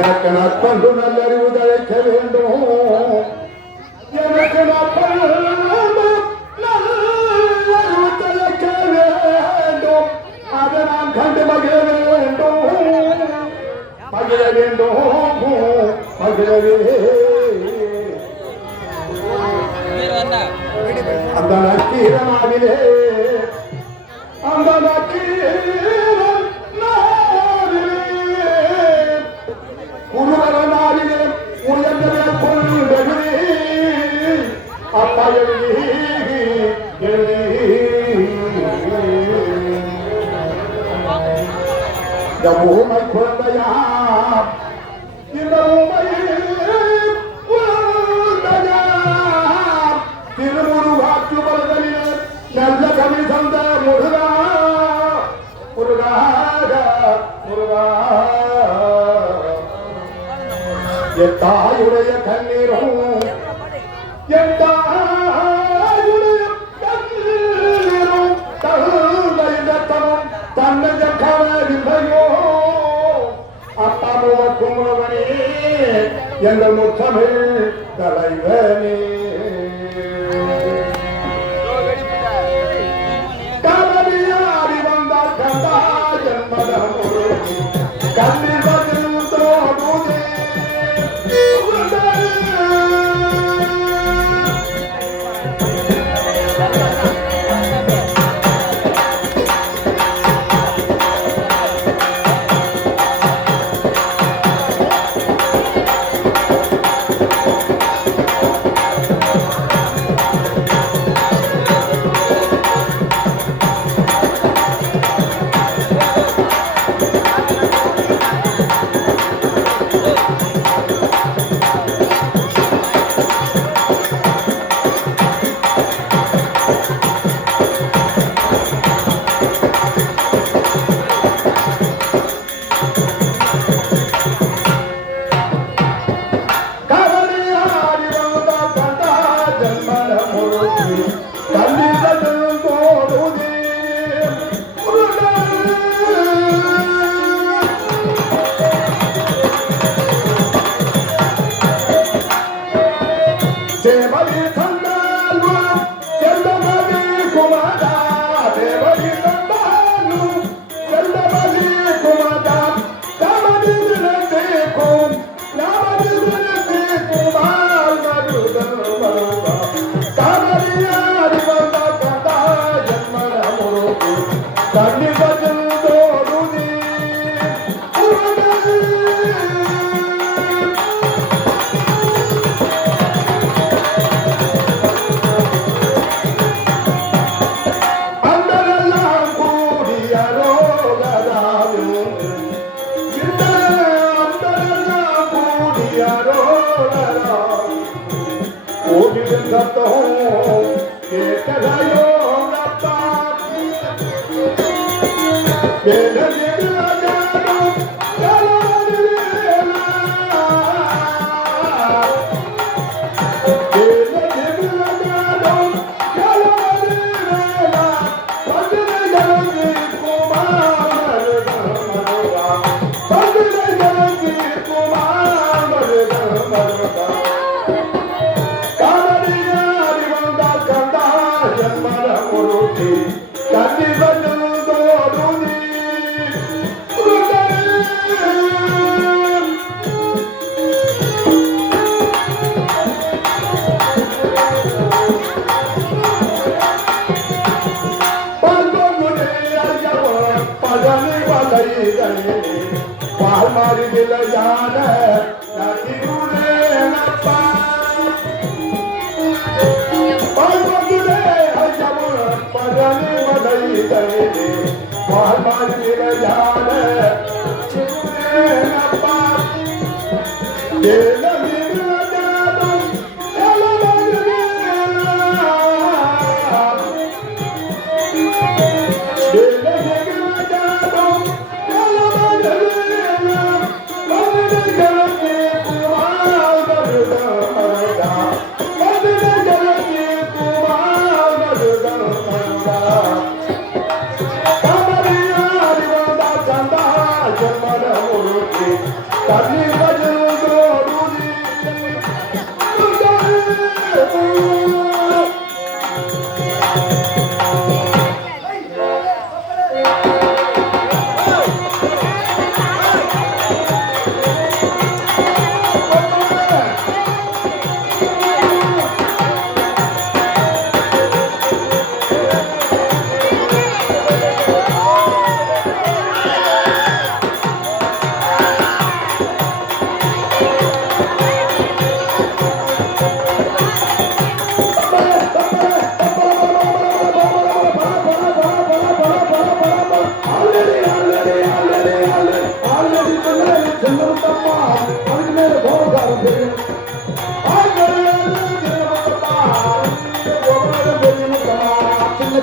எனக்கு நற்பண்பு நல்லறிவு தழைக்க வேண்டும். எனக்கு நற்பண்பு நல்லறிவு தழைக்க வேண்டும். அதை நான் கண்டு மகிழ வேண்டும், மகிழ வேண்டும், மகிழவே. அந்த நக்கீரனாவிலே அந்த நக்கீரன் உருவரனாவிலே உயர்ந்தவே கொள்வதே அப்பா எழுதி இந்த ஊமை குழந்தையா இந்த ஊமை திருமுருகாற்று பலதனிலே நல்ல கவி தந்த முருகா முருகாக முருகா என் தாயுடைய கண்ணீரும் என் தாயுடைய கண்ணீரும் தகுந்தமும் தன்னை கவனில்லையோ அப்பா குமரவனே எங்கள் முத்தமிழ் தலைவனே. கவனியாடி வந்தார் கந்தா ஜன்மதம் கண்ணீர் பதில் தோடுதே.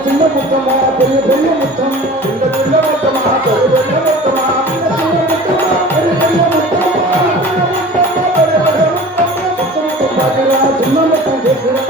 சின்ன முத்தமா பெரிய பெரிய முத்தம் இந்த சின்ன முத்தமா பெரிய பெரிய முத்தமா சின்ன முத்தம் கேட்கிறேன்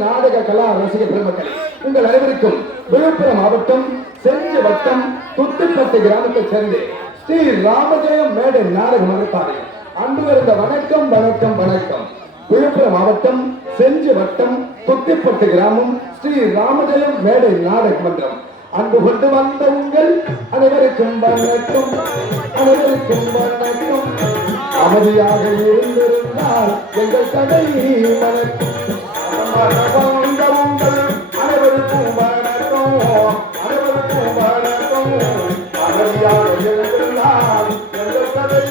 நாடக கலா ரசிக பெருமக்களே, உங்கள் அனைவருக்கும் விழுப்புரம் மாவட்டம் செஞ்சி வட்டம் துத்திப்பட்டு கிராமத்தைச் சேர்ந்த ஸ்ரீ ராமஜெயம் மேடை நாடக மன்றத்தாரின் அன்பு வருந்த வணக்கம் வணக்கம் வணக்கம். விழுப்புரம் மாவட்டம் செஞ்சி வட்டம் துத்திப்பட்டு கிராமம் ஸ்ரீ ராமஜெயம் மேடை நாடக மன்றம் அன்பு கொண்டு வந்த உங்கள் அனைவருக்கும் வணக்கம் அனைவருக்கும் வணக்கம். அமைதியாக இருந்திருந்தால் எங்கள் கடை வணக்கம் அனைவருக்கும் வணக்கம் அனைவருக்கும் வணக்கம். அமைதியாக இருந்தால் எங்கள் கடை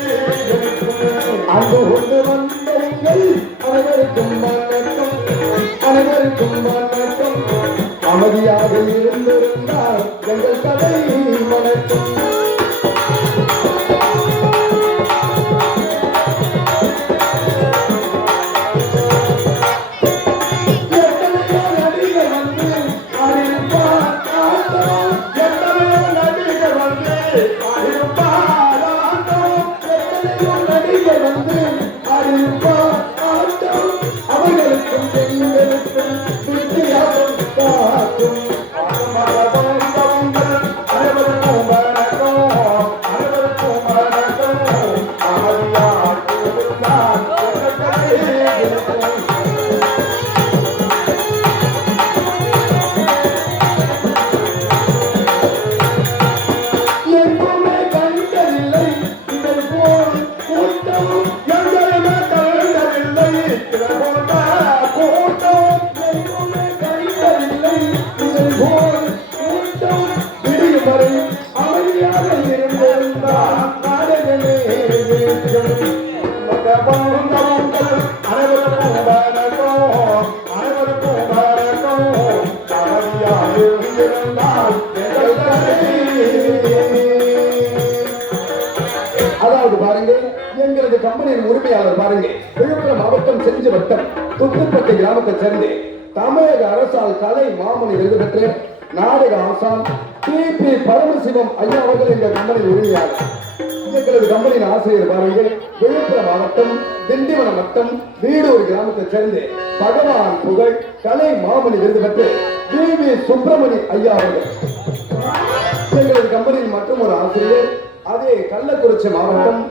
அன்பு கொண்டு வந்த உங்கள் அனைவருக்கும் வணக்கம் அனைவருக்கும் வணக்கம். அமைதியாக இருந்திருந்தால் எங்கள் கடை வணக்கம். அதாவது பாருங்க, எங்களது கம்பெனியின் உரிமையாளர் பாருங்க, விழுப்புரம் மாவட்டம் செஞ்சி வட்டம் துத்துப்பட்டு கிராமத்தை சேர்ந்து தமிழக அரசால் கலை மாமணி விருது பெற்ற நாடக ஆசான் டி.பி. பரமசிவம் ஐயா அவர்கள் எங்கள் கம்பெனியின் உரிமையாளர். எங்களது கம்பெனியின் ஆசிரியர் பாருங்க, விழுப்புரம் மாவட்டம் திண்டிவனம் வட்டம் வீடூர் கிராமத்தை சேர்ந்து பகவான் புகழ் கலை மாமணி விருது பெற்று வி சுப்பிரமணி ஐயா அவர்கள். எங்களது கம்பெனியின் மற்றும் ஒரு ஆசிரியர் அதே கள்ளக்குறிச்சி மாவட்டம்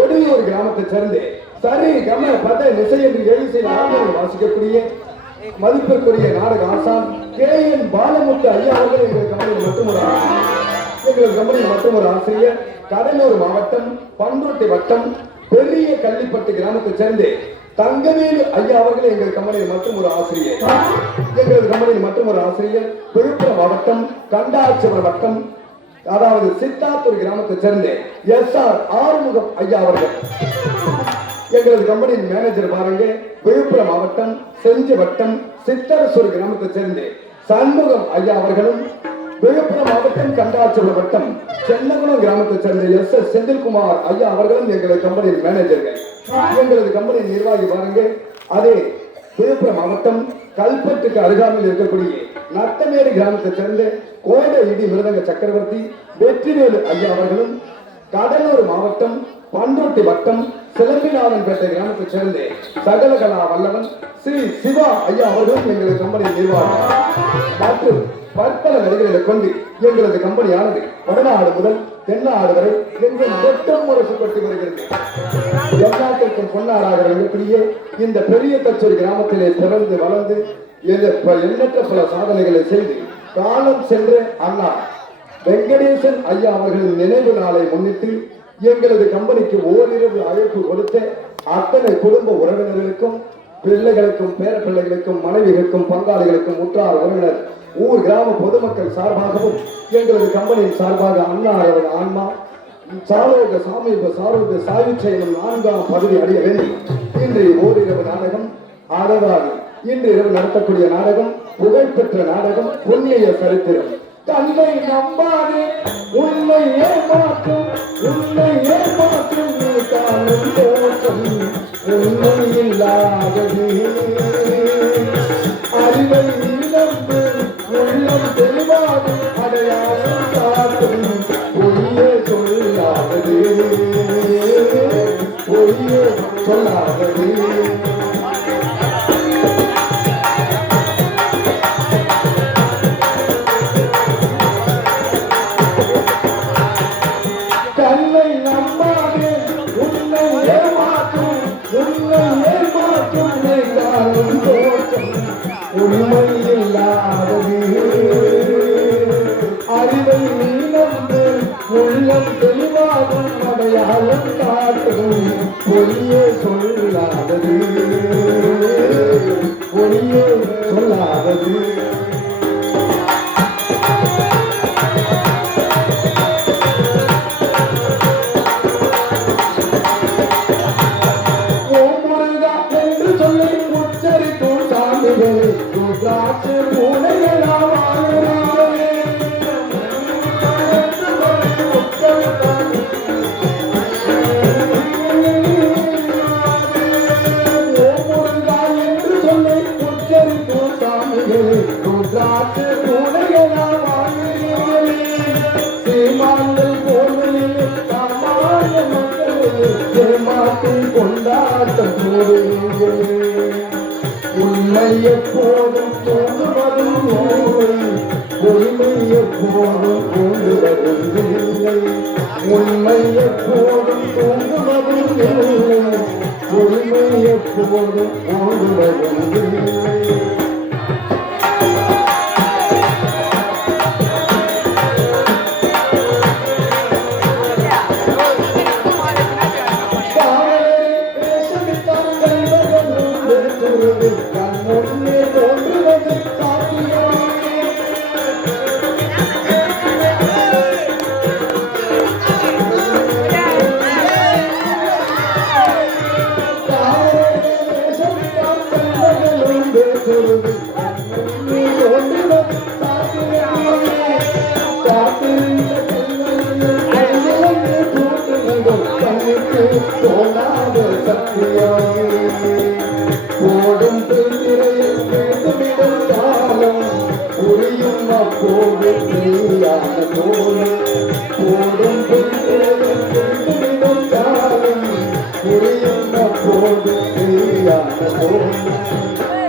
ஒடியூர் கிராமத்தை சேர்ந்து சரி கம பத நிசை என்று எழுதி நாடகம் வாசிக்கக்கூடிய மதிப்பிற்குரிய நாடக ஆசான் கே.என். பாலமுத்து ஐயா அவர்கள் எங்கள் கம்பெனியின் மற்றும் ஒரு ஆசிரியர் கடலூர் மாவட்டம் பண்ருட்டி வட்டம் பெரிய கள்ளிப்பட்டு கிராமத்தை சேர்ந்து தங்கவேலு ஐயா அவர்கள் எங்கள் கம்பெனியில் மற்றும் ஒரு ஆசிரியர். எங்களது கம்பெனியில் மற்றும் ஒரு ஆசிரியர் விழுப்புரம் மாவட்டம் கண்டாட்சிபுரம் வட்டம் அதாவது சித்தாத்தூர் கிராமத்தை சேர்ந்து எஸ்.ஆர். ஆறுமுகம் ஐயா அவர்கள். எங்களது கம்பெனியின் மேனேஜர் பாருங்க விழுப்புரம் மாவட்டம் செஞ்சி வட்டம் சித்தரசூர் கிராமத்தை சேர்ந்து சண்முகம் ஐயா அவர்களும், விழுப்புரம் மாவட்டம் கண்டாட்சிபுரம் வட்டம் சென்னகுளம் கிராமத்தை சேர்ந்த எஸ்.எஸ். செந்தில்குமார் ஐயா அவர்களும் எங்களது கம்பெனியின் மேனேஜர்கள். எங்களது கம்பெனியின் நிர்வாகி பாருங்க அதே விழுப்புரம் மாவட்டம் கல்பட்டுக்கு அருகாமையில் இருக்கக்கூடிய நத்தமேரி கிராமத்தை சேர்ந்த கோடை இடி மிருதங்க சக்கரவர்த்தி வெற்றிவேலு ஐயா அவர்களும், கடலூர் மாவட்டம் பண்ருட்டி வட்டம் சிலம்பிநாதன்பேட்டை கிராமத்தை சேர்ந்த சகலகலா வல்லவன் ஸ்ரீ சிவா ஐயா அவர்களும் எங்களது கம்பெனியின் நிர்வாகி. மற்றும் பற்பல நடிகர்களை கொண்டு எங்களது கம்பெனியானது வடநாடு முதல் தென்னாடு வரை எங்கள் தொட்டம் முரசுப்பட்டு வருகிறது. எல்லாத்திற்கும் பொன்னாடாக விளங்கக்கூடிய இந்த பெரிய கச்சேரி கிராமத்திலே பிறந்து வளர்ந்து எண்ணற்ற பல சாதனைகளை செய்து காலம் சென்ற அண்ணா வெங்கடேசன் ஐயா அவர்களின் நினைவு நாளை முன்னிட்டு எங்களது கம்பெனிக்கு ஓரிரவு அழைப்பு கொடுத்த அத்தனை குடும்ப உறவினர்களுக்கும் பிள்ளைகளுக்கும் பேர பிள்ளைகளுக்கும் மனைவிகளுக்கும் பங்காளிகளுக்கும் உற்றார் உறவினர் ஊர் கிராம பொதுமக்கள் சார்பாகவும் எங்களது கம்பெனியின் சார்பாக அண்ணா அவரது ஆன்மா சாரோக சாமீப சாரோக சாயுச்செயலும் 4ஆம் பகுதி அடைய வேண்டி இன்று ஓரிரவு நாடகம் ஆடவாடி இன்று இரவு நடத்தக்கூடிய நாடகம் புகழ்பெற்ற நாடகம் புண்ணிய சரித்திரம். தன்னை நம்பாதே உன்னை ஏமாற்றும் நீ காணும் தோற்றம் உண்மை இல்லாதது அறிவை இழந்து உள்ளம் தெளிவாது அடையாளம் காட்டும் பொய்யே சொல்லாதது தன்னை நம்பாதே உன்னை ஏமாற்றும் நீ காணும் தோற்றம் உண்மை இல்லாதது அறிவை நீ நம்பு உள்ளம் தெளிவாகும் அடையாளம் காட்டும் பொய்யே சொல்லாதது என்று சொல்லி உச்சரிக்கும் சாமிகளே ருத்ராட்சி பூனைகளாம் கொண்டாட்டம் உண்மை எப்போதும் தோன்றுவதும் உண்மை எப்போதும் தோன்றுவதில்லை உண்மை எப்போதும் தோன்றுவதில்லை உண்மை எப்போதும் தோன்றுவதில்லை.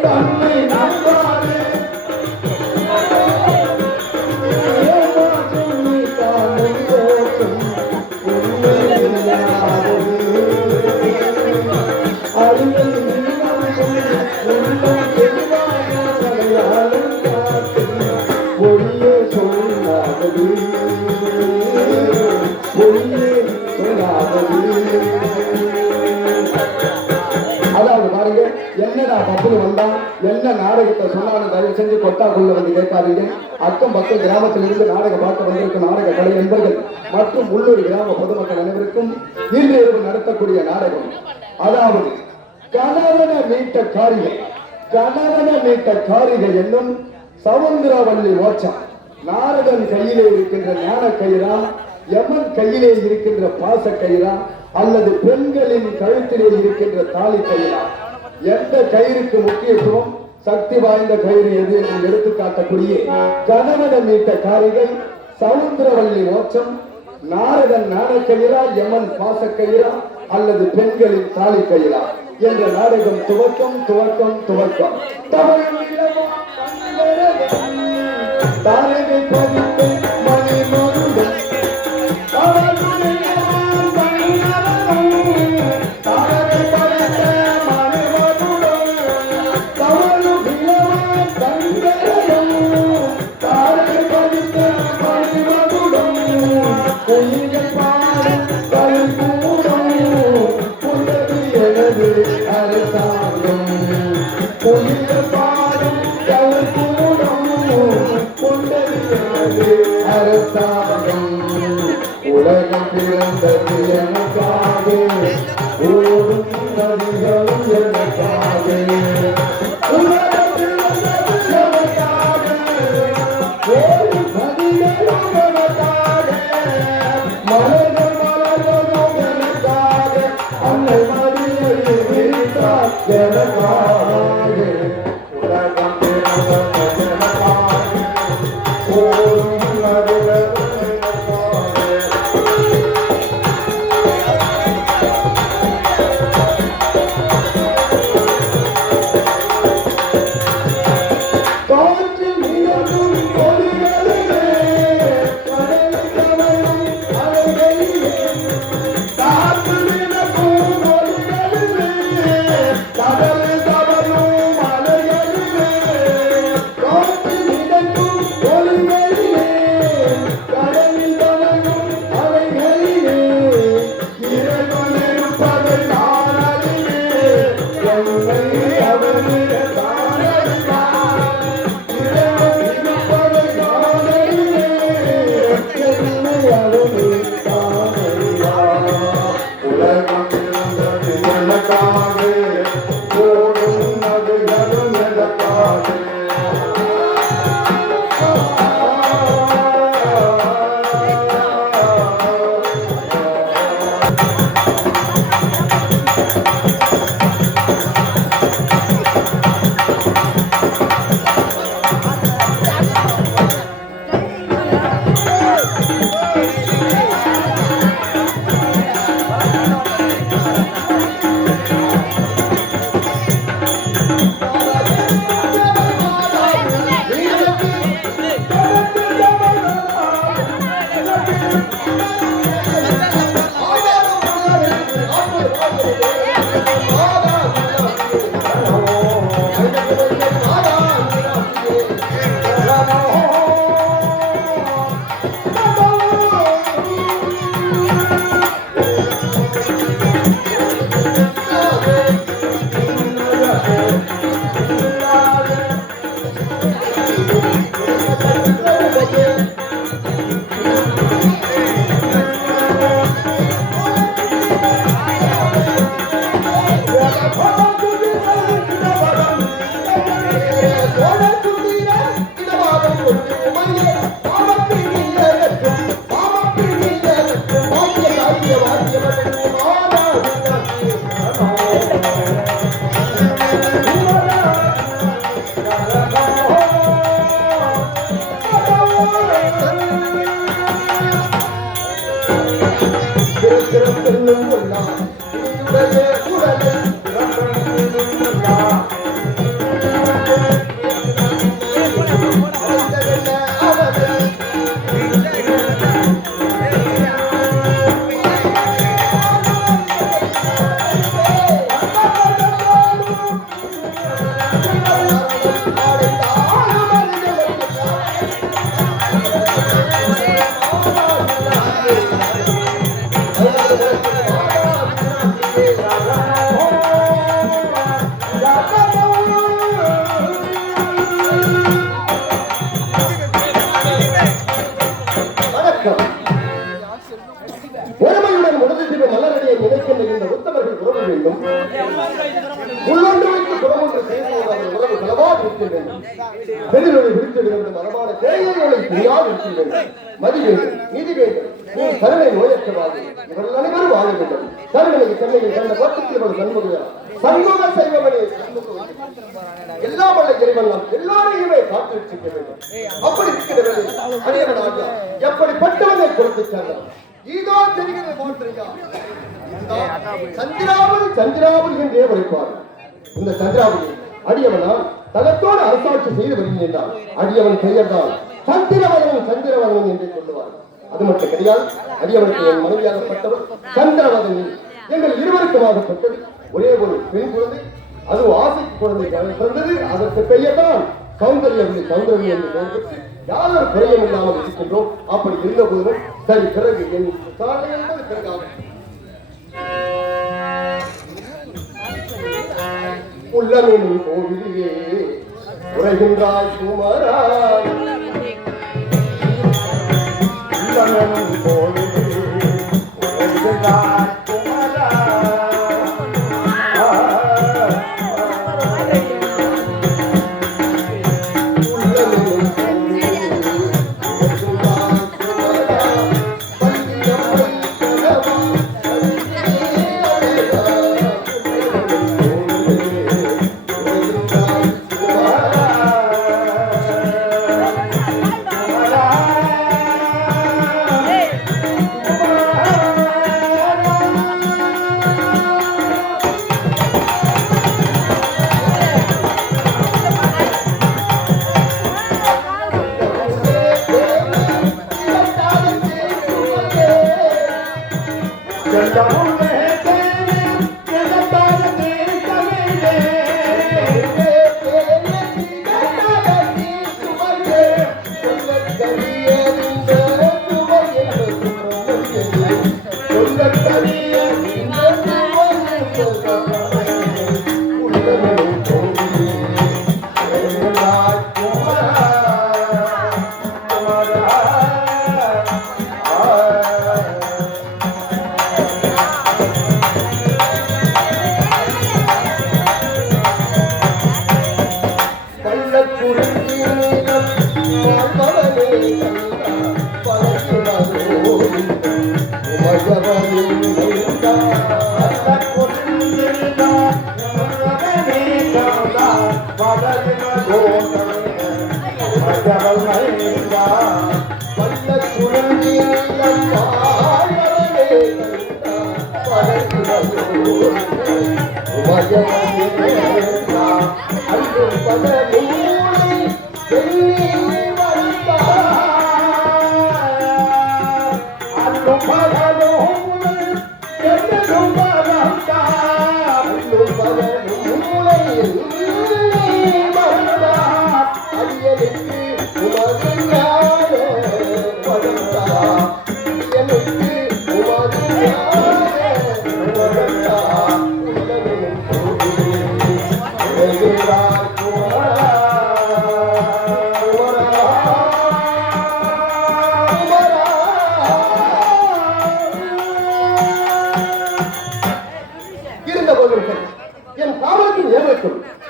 தன்னை நம்பாதே சொல்லாதது பொய்யே சொல்லாதது. அதாவது பாருங்க, என்னடா பப்புனு வந்தா என்ன நாடகத்தை சொன்னாலும் தயவு செஞ்சு கொட்டாக்குள்ள வந்து கேட்காதீங்க. அக்கம் பக்கம் கிராமத்திலிருந்து நாடகம் பார்க்க வந்திருக்கும் நாடக கலை என்பர்கள் மற்றும் உள்ளூர் கிராம பொதுமக்கள் அனைவருக்கும் இன்று இரவு நடத்தக்கூடிய நாடகம், அதாவது கணவன மீட்ட காரிகை. கணவன மீட்ட காரிகை என்னும் சவுந்தரவல்லி மோட்சம். நாரதன் கையிலே இருக்கின்ற ஞான கயிறா, யமன் கையிலே இருக்கின்ற பாச கயிறா, அல்லது பெண்களின் கழுத்திலே இருக்கின்ற தாலி கயிறா? எந்த கயிறுக்கு முக்கியத்துவம், சக்தி வாய்ந்த கயிறு எது என்று எடுத்து காட்டக்கூடிய கணவன மீட்ட காரிகை சவுந்தரவல்லி மோட்சம். நாரதன் ஞான கயிறா, யமன் பாச கயிறா, அல்லது பெண்களின் தாலி கயிறா என்ற நாடகம் துவக்கம் துவக்கம் துவக்கம். தாரகை பதித்த மணி மருந்தம் உலகம் பிறந்தது எனக்காக, ஓடும் நதிகளும் எனக்காக, உலகம் பிறந்தது எனக்காக, ஓடும் நதிகளும் எனக்காக, மலர்கள் மலர்களும் எனக்காக, அன்னை மரியை விரித்தார் எனக்காக. உலகம் பிறந்தது எனக்காக, ஓடும் நதிகளும் தேவைகளை தெரியாது இருக்கின்றன. மதி வேண்டும், நீதி வேண்டும், நீ கருணை நோயற்றவாது. இவர்கள் அனைவரும் வாழ வேண்டும். கருணைக்கு சென்னையில் கண்ட பக்கத்தில் ஒரு சண்முகையா சண்முக செய்வமணி எல்லா வல்ல இறைவன் நாம் எல்லாரையுமே காத்து ரட்சிக்க வேண்டும். அப்படி இருக்கிறது எப்படிப்பட்டவனை கொடுத்து சென்றார். இதோ தெரிகிறது போன்றியா சந்திராவளி என்றே உரைப்பார். இந்த சந்திராவளி அடியவனால் தனத்தோடு அரசாட்சி செய்து வருகின்றான். அடியவன் பெயர்தான் சந்திரவதன் என்று சொல்லுவார். அது மட்டும் கிடையாது. அடியவனுக்கு என் மனைவியாகப்பட்டவர் சந்திரவதனி. எங்கள் இருவருக்குமாகப்பட்டது ஒரே ஒரு பெண் குழந்தை. அது ஆசைக்கு குழந்தை பிறந்தது. அதற்கு பெயர்தான் சௌந்தர்யம் என்று பெயர்பட்டு யாரும் குறையும் இல்லாமல் இருக்கின்றோம். அப்படி இருந்த போதும் சரி பிறகு என் சாலை என்பது பிறகாகும். உள்ளமெனும் கோவிலே உரைகின்றாய் குமரா. உள்ளமெனும் கோவிலே உரைகின்றாய் குமரா.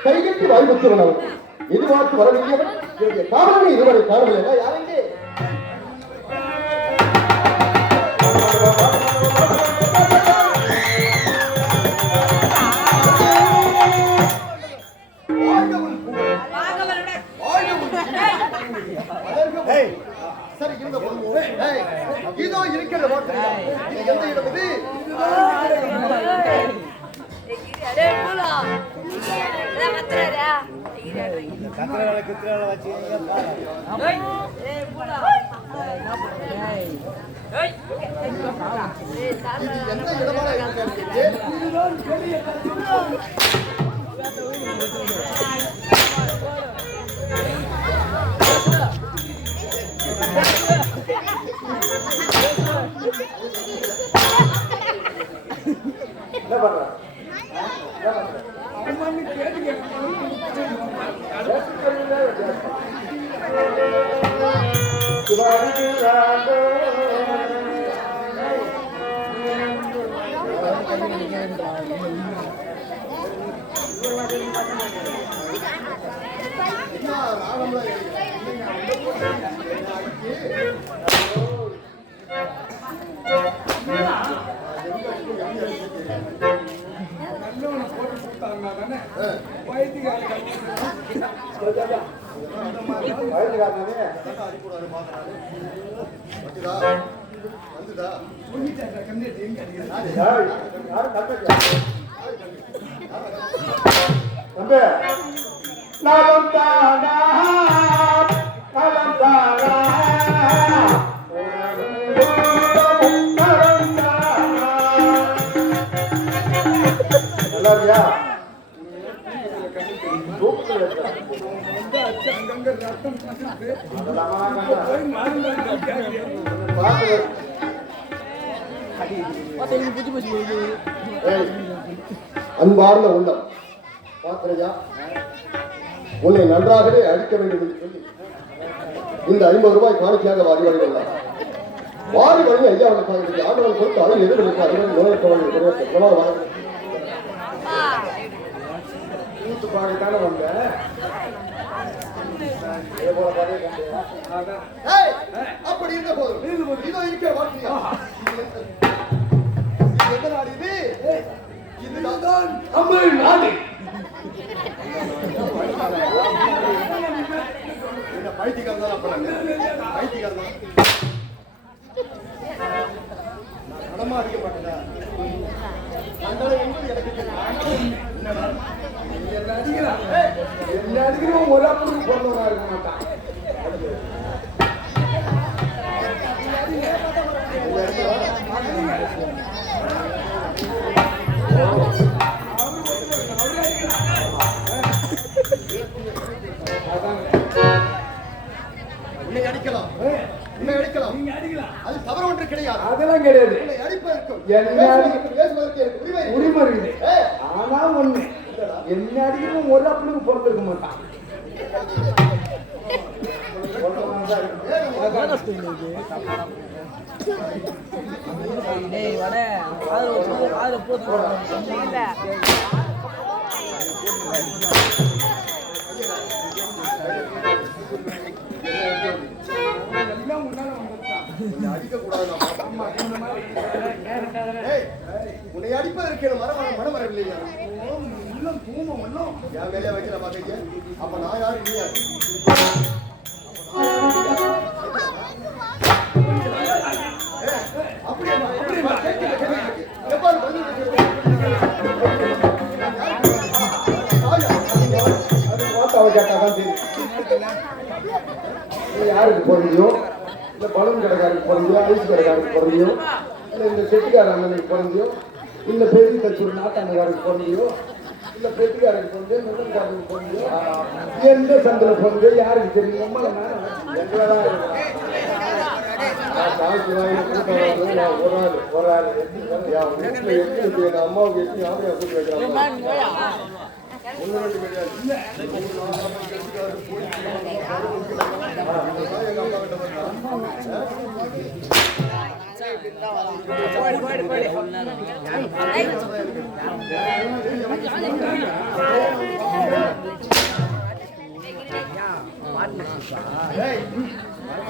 கைகட்டி வாழ்வுத்தவன் எதிர்பார்த்து வரவேண்டியவன் காரணம் இதுவரை காணவில்லை. யாரெங்கே சரி இருந்த இதோ இருக்கிற எந்த இடம் இது? எந்த இடமான என்ன பண்ற? என்ன ராகம்லாம் நல்லவனை போட்டு கொடுத்தாங்கன்னா தானே வந்துதா நலம் தானா நலம் தானா நல்லா இருக்கியா அன்பார்ந்த உள்ளம் பாத்திரையா உன்னை நன்றாகவே அழிக்க வேண்டும் என்று சொல்லி இந்த 50 ரூபாய் காணிக்கையாக வாரி வருகிறார். வாரி வழங்கி ஐயாவுக்காக ஆண்டவன் கொடுத்து அதை எதிர்ப்பு அறிவன் நோயற்றவன் தானே வந்தேன் அப்படி இருந்த போதும் இதோ இருக்கிற வார்த்தையா எந்த நாடு இது? இதுதான் தமிழ்நாடு. என்ன பைத்தியக்காரன் தான் அப்ப பைத்தியக்காரன் தான் கடமா அடிக்க மாட்டேன் என்ன அடிக்கிறோம் ஒரு அப்படி பிறந்தவனா இருக்க மாட்டான். உன்னை அடிக்கலாம் அது தவறு ஒன்று கிடையாது. அதெல்லாம் கிடையாது. உன்னை அடிப்பதற்கும் பேசுவதற்கு உரிமை இருக்குது. ஆனா ஒண்ணு என்ன அடிக்கிறோம் ஒரு அப்பளுக்கு பிறந்திருக்க மாட்டான். உன்னை அடிப்பதற்கு மனம் வரவில்லையா? என் வேலையை வைக்கிற பாத்தீங்க. அப்ப நான் யாரு நீ யாரு? யாருக்கு பிறந்தியோ இல்ல பலூன் கடைக்காரருக்கு பிறந்தியோ ஐஸ் கடைக்காரருக்கு பிறந்தியோ இல்ல இந்த செட்டிக்கார அண்ணனுக்கு பிறந்தியோ இல்ல பெரிய தச்சூர் நாட்டாண்டுக்காரருக்கு பிறந்தியோ இல்ல பெட்டிக்காரருக்கு பிறந்தியோ நுகர்காரருக்கு பிறந்தியோ எந்த சந்தில பிறந்தியோ யாருக்கு தெரியும்? எங்களதான் ஒரு ஆள் எங்க அம்மாவுக்கு எட்டி யாரையா கூட்டி வைக்கிறாங்க.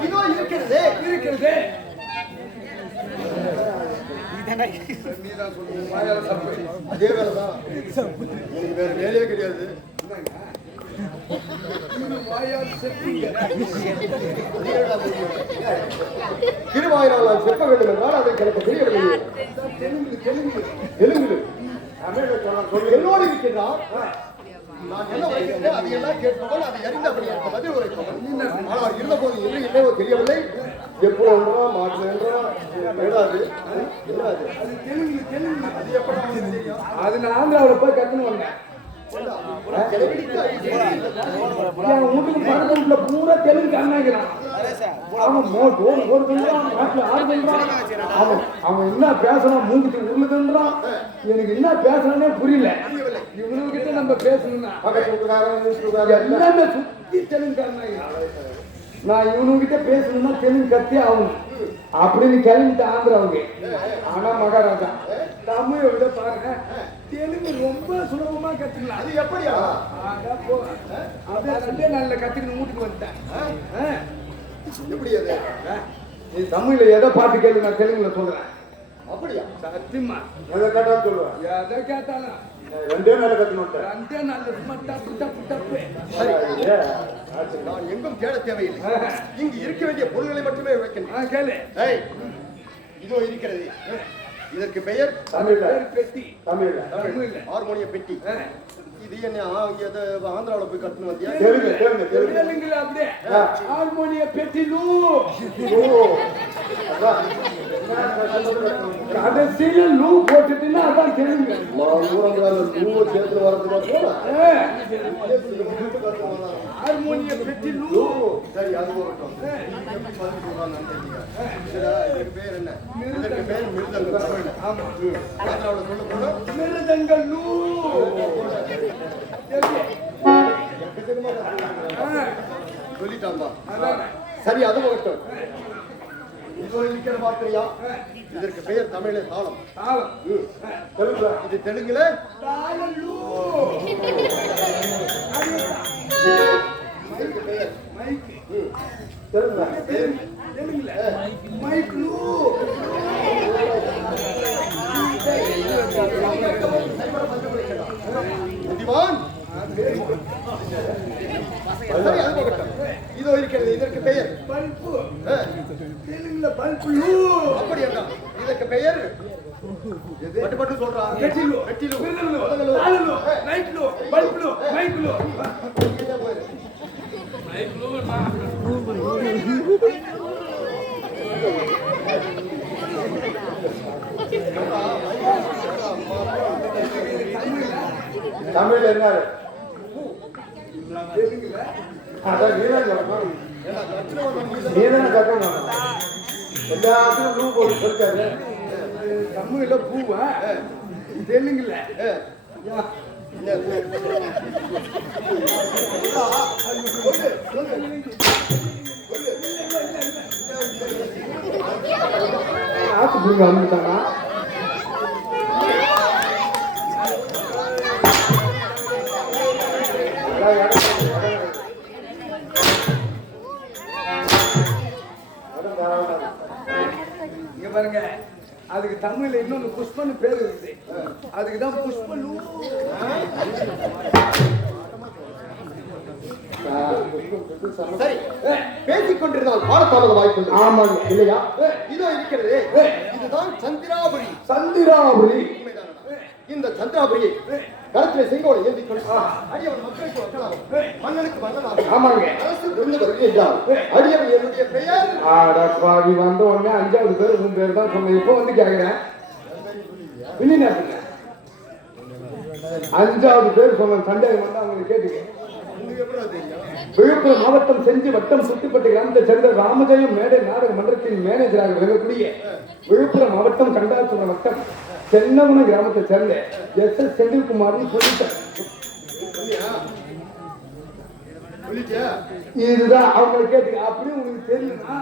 இதோ இருக்கிறது அதே வேலைதான். எனக்கு வேற வேலையே கிடையாது. திருவாயினால் நான் செப்ப வேண்டும் என்றால் அதை எனக்கு தெரியவில்லை. தெலுங்கு என்னோடு இருக்கின்றார். நான் என்ன வைக்கிறேன் அதையெல்லாம் கேட்பவன், அதை அறிந்து அப்படி எனக்கு பதில் உரைப்பவன். ஆனால் இருந்த போது இல்லை இல்லையோ தெரியவில்லை. எப்போ ஒன்றா மாற்று என்றா விடாது. அது நான் ஆந்திராவில் போய் கத்துன்னு வந்தேன். வீட்டுக்கு பக்கத்துல பூரா தெலுங்கு அண்ணாங்கிறான். அவன் என்ன பேசணும் மூங்கிட்டு உள்ளதுன்றான். எனக்கு என்ன பேசணும்னே புரியல. இவனுக்கிட்ட நம்ம பேசணும்னா எல்லாமே சுத்தி தெலுங்கு அண்ணாங்கிறான். நான் இவனுக்கிட்ட பேசணும்னா தெலுங்கு கத்தி ஆகணும் அப்படின்னு கிளம்பிட்டு ஆந்திராவுக்கு. ஆனா மகாராஜா தமிழ் விட பாருங்க தெலுங்கு ரொம்ப சுலபமா கத்துக்கலாம். அது எப்படியா? அப்படியே 2 நாள்ல கத்துக்கணும் வீட்டுக்கு வந்துட்டேன். எப்படி அது? நீ தமிழ்ல எதை பாட்டு கேளு, நான் தெலுங்குல சொல்றேன். அப்படியா? சத்தியமா எதை கேட்டாலும் சொல்லுவேன். எதை கேட்டாலும் 2 நாள்ல கத்துனோம். 2 நாள்ல சும்மா டப்பு டப்பு டப்பு. நான் எங்கும் தேட தேவையில்லை. இங்கு இருக்க வேண்டிய பொருள்களை மட்டுமே வைக்கணும். கேளு. இதோ இருக்கிறது. இதற்கு பெயர் தமிழ்ல பெட்டி. தமிழ்ல ஹார்மோனிய பெட்டி. இது என்ன ஆந்திராவில் போய் கட்டணும் வந்தியா? தெலுங்குல அப்படியே ஹார்மோனிய பெட்டிலு. கடைசியில லூ போட்டுட்டுன்னா அதான் தெலுங்கு. லூ சேர்த்து வரதுக்கு ஹார்மோனிய பெட்டிலு. சரி, அது போகட்டும். பேர் என்ன? இதற்கு பேர் மிருதங்க. ஆமா, ஆந்திராவில் சொல்ல போனா மிருதங்க லூ. சொல்லிட்டான்பா. சரி, அது போகட்டும். இதோ இருக்கிற பாத்திரியா? இதற்கு பெயர் தமிழ்ல தாளம். தாளம். இது தெலுங்குல தாளலு. இதற்கு பெயர் மைக். தெலுங்குல மைக் லூ. புத்திவான். சரி, அது போகட்டும். இதோ இருக்கிறது. இதற்கு பெயர் பல்பு. தெலுங்குல பல்பு லூ. அப்படி என்றால் இதற்கு பெயர் பட்டு பட்டு சொல்றான். பெட்டிலு. பெட்டிலு. தாளலு. மைக் லூ. பல்பு லூ. மைக் லூ. மைக் லூ. தமிழ்ல என்ன? தெலுங்குல அதான் நீதான் சொல்லணும். நீதானே கட்டணும். எல்லாத்தையும் லூ போட்டு சொல்லிட்டாரு. தமிழ்ல பூவா, தெலுங்குல ஆத்து பூங்க வந்துட்டானா? இங்க பாருங்க, அதுக்கு தமிழ்ல இன்னொன்னு புஷ்பன்னு பேர் இருக்குது. அதுக்குதான் புஷ்பலு. சரி, பேசிக் கொண்டிருந்தால் பாடத்தாமத வாய்ப்பு. ஆமாங்க, இல்லையா? இதோ இருக்கிறது. இதுதான் சந்திராபுரி. சந்திராபுரி. இந்த சந்திராபுரியை கருத்திலே செங்கோலை ஏந்தி கொண்டு அடியவன் மக்களுக்கு மக்களாகும், மன்னனுக்கு மன்னனாகும். ஆமாங்க. அரசு விருந்தவர் என்றால் அடியவன் என்னுடைய பெயர். ஆடப்பாவி வந்த உடனே 5வது பேர் உன் பேர் தான் சொன்னேன். இப்போ வந்து கேட்கிறேன். 5வது பேர் சொன்ன சந்தேகம் வந்து அவங்களுக்கு கேட்டுக்க. விழுப்புரம் மாவட்டம் செஞ்சி வட்டம் சுத்திப்பட்டு கிராமத்தை சேர்ந்த ராமஜெயம் மேடை நாடக மன்றத்தின் மேனேஜராக விளங்கக்கூடிய விழுப்புரம் மாவட்டம் கண்டாசுரம் வட்டம் சென்னவன கிராமத்தை சேர்ந்த எஸ் செந்தில்குமார்னு சொல்லிட்டார். இதுதான் அவங்களை கேட்டுக்க. அப்படி உங்களுக்கு தெரியுமா?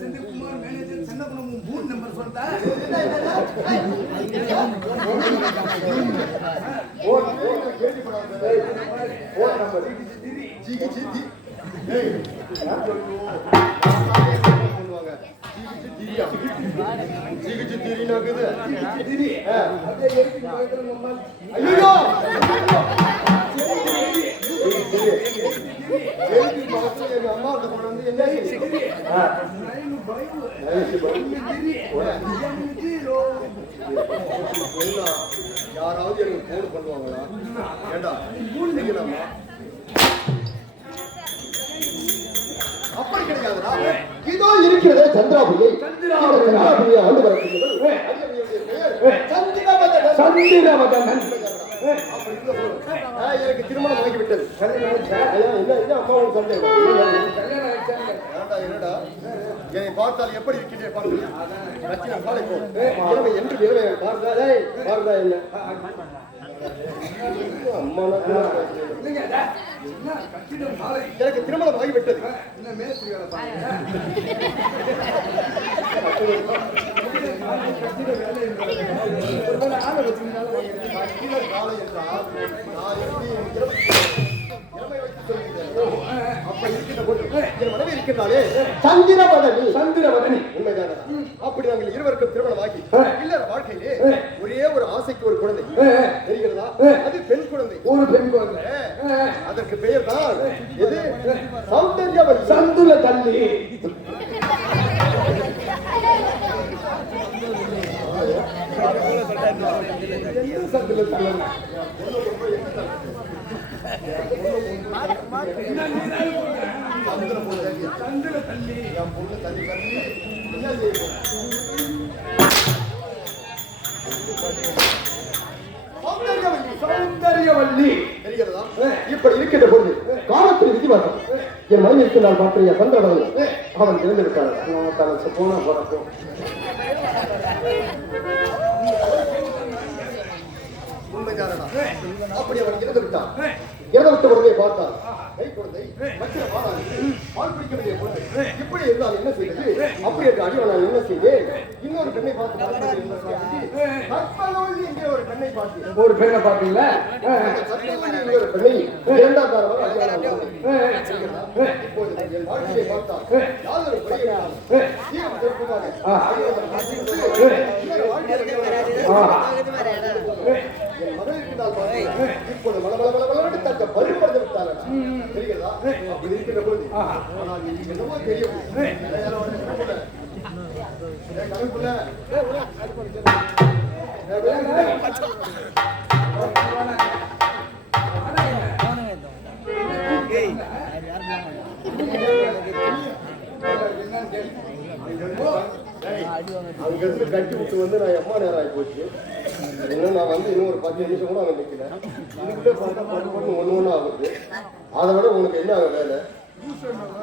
செந்தில்குமார் மேனேஜர் சென்னவனம் பூத் நம்பர் சொல்லிட்டா. யாராவது எனக்கு போன் பண்ணுவாங்களா? ஏண்டா அப்படி கிடைக்காதுடா. இதோ இருக்கிறதே சந்திராபுரியை. சந்திராபுரியை ஆண்டு வரக்கூடியவர் சந்திரவதனன். எனக்கு திருமணம் ஆகிவிட்டது. என்ன அம்மாவும் சந்தேகம்? என்னடா என்னை பார்த்தால் எப்படி இருக்கின்றே பார்க்கிறேன். என்று இளமை பாருதா என்ன அம்மா எனக்கு திருமணம் ஆகிவிட்டது. காலை என்றால் நான் எப்படி என் இளமை வைத்து சொல்கிறேன். அப்ப இருக்கின்ற போது என் மனைவி இருக்கின்றாலே சந்திரவதனி உண்மைதானே? அப்படி நாங்கள் இருவருக்கும் திருமணமாகி இல்லற வாழ்க்கையிலே ஒரே ஒரு ஆசைக்கு ஒரு குழந்தை தெரிகிறதா? அது பெண் குழந்தை. ஒரு பெண் குழந்தை. அதற்கு பெயர் தான் எது? சௌந்தர்யவதி. சந்துல தள்ளி. சந்துல தள்ளி. சௌந்தர்யவல்லி தெரிகிறதா? இப்படி இருக்கின்ற பொழுது காலத்தில் விதிவாசம் என் மனைவி இருக்கின்றால் பார்த்தியா சந்திரவதனி அவன் இறந்து விட்டான். போனா போறப்போ உண்மைதானா? அப்படி அவன் இறந்து விட்டான். இறந்த உடனே பார்த்தான் கை குழந்தை மற்ற பால் பிடிக்க வேண்டிய குழந்தை இப்படி இருந்தால் என்ன செய்வது? அப்படி என்று அடிவன் நான் என்ன செய்தேன்? இன்னொரு பெண்ணை பார்த்து இங்கே ஒரு பெண்ணை பார்த்து ஒரு பெண்ணை பார்த்தீங்களா? ஒரு பெண்ணை இரண்டாம் தாரமாக அடியான் இப்போது என் வாழ்க்கையை பார்த்தால் யாதொரு என் மகள் இருக்கிறால் இப்போது மலமளமளமளவென்று தக்க பருவப்படுத்த விட்டார்கள். தெரிகிறதா? அப்படி இருக்கின்ற பொழுது ஆனால் என்னவோ தெரியும் அங்கிருந்து கட்டி விட்டு வந்து நான் எம்மா நேரம் ஆகி போச்சு. இன்னும் நான் வந்து இன்னும் ஒரு 10 நிமிஷம் கூட அங்கே நிற்கல. இதுக்குள்ளே பார்த்தா பட்டு பட்டு ஒன்று ஆகுது. அதை விட உனக்கு என்ன ஆகும் வேலை? என்ன சொல்லுவாங்க?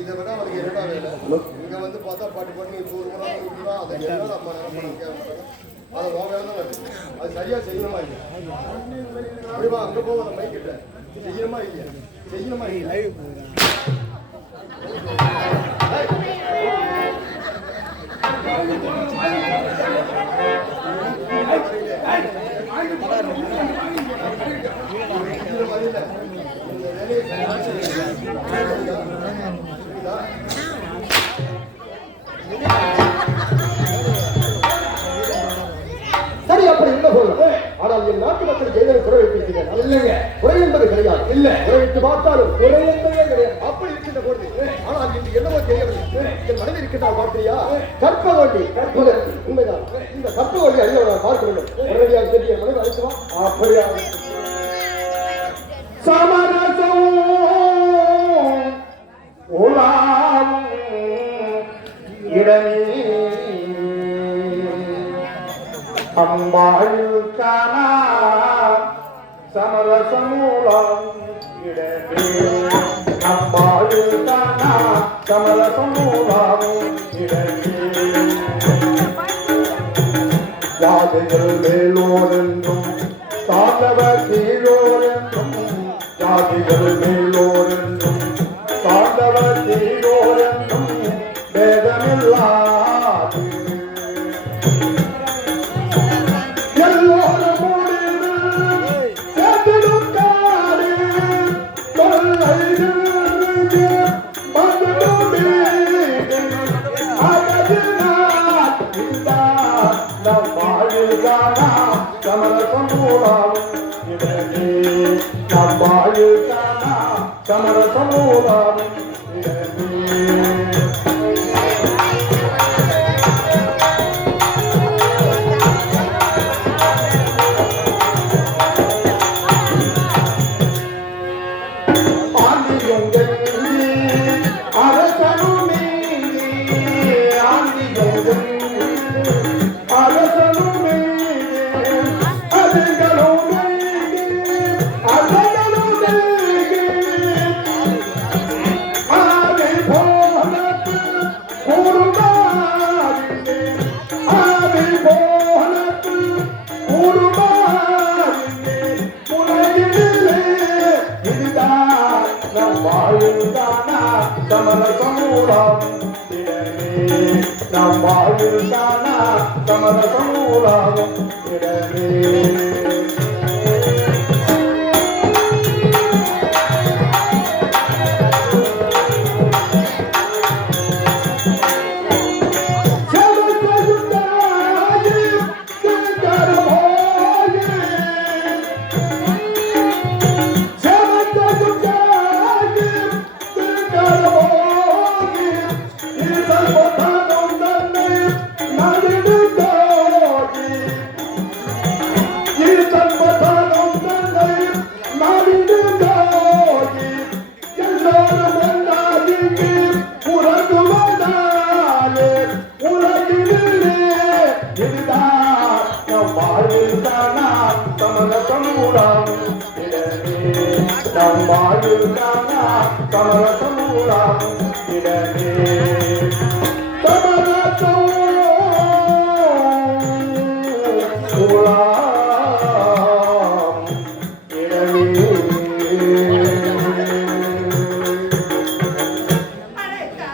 இதை விட அவனுக்கு என்னடா வேலை? இங்க வந்து பார்த்தா பாட்டு பாட்டு நீ 100 மணி நேரம் அதை என்ன நம்ம நேரம் கேட்பாங்க. அதை வேலை தான் வருது. அது சரியா செய்யணுமா இல்லையா? அப்படிவா அங்க போக அந்த மைக் கிட்ட செய்யணுமா இல்லையா? செய்யணுமா இல்லையா? சரி, அப்படி இருந்த போது ஆனால் என் நாட்டு மக்களுக்கு ஏதேனும் குறை வைத்திருக்கிறேன் இல்லைங்க. குறை என்பது கிடையாது. இல்ல குறை வைத்து பார்த்தாலும் குறை என்பதே கிடையாது. அப்படி இருக்கின்ற பொழுது ஆனால் இன்று என்னவோ தெரியவில்லை. என் மனைவி இருக்கின்றால் பார்க்கிறியா? கற்பவண்டி உண்மைதான். இந்த கற்பவண்டி அழிய நான் பார்க்க வேண்டும். உடனடியாக சென்று என் மனைவி அழைத்துவா. அப்படியா? சமரசம் உலாம் இடமே அம்பாளுக்கான சமரசமூலம் இடமே அம்பாளுக்கான சமரசமூலம் இடமே யாதைகள் மேலோர் என்றும் தாண்டவர் கீழோர் என்றும் ஜாதிகள் மேலோர் என்றும் தாண்டவர் கீழோர் என்றும் வேதமில்லாது எல்லோரும் முடிவில் சேர்த்திடும் காடு தொல்லைகள் வந்துடும் வீடு அழகினார் இருந்தார் நம் வாழ்கானா சமரசமூலம் இடமே நம் வாழ்கானா சமரசமூலம் இடமே நம் வாழ்வில் தானா சமரசம் உலாவும் இடமே. நம் வாழ்வில் தானா சமரசம் உலாவும் இடமே. சமரசம் உலாவும் இடமே. அடக்கா